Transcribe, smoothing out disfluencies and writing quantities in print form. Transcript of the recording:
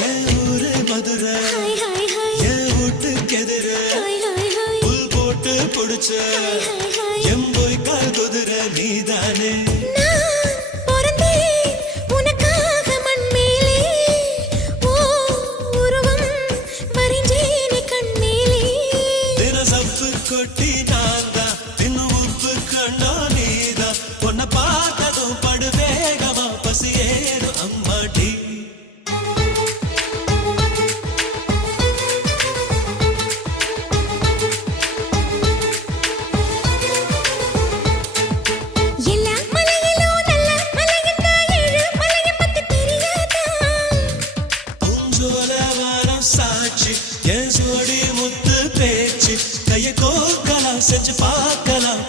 என் ஊரு மதுரை என் வீட்டுக்கு எதிர புல் போட்டு புடிச்ச எம் போய் கால் குதிரை நீதானே கொட்டி நான்தா இன்னும் உப்பு கண்ணோ நீதா பொண்ண பார்த்ததும் படு வேகமா பசியேறும் அம்மாடி எல்லா மலையிலும் நல்ல மலையின்னா ஏழு மலையை பத்தி தெரியாதா பூஞ்சோல வாரம் சாட்சி என் சோடி முத்து பேச்சு கைய கோக்கலாம் செஞ்சு பார்க்கலாம்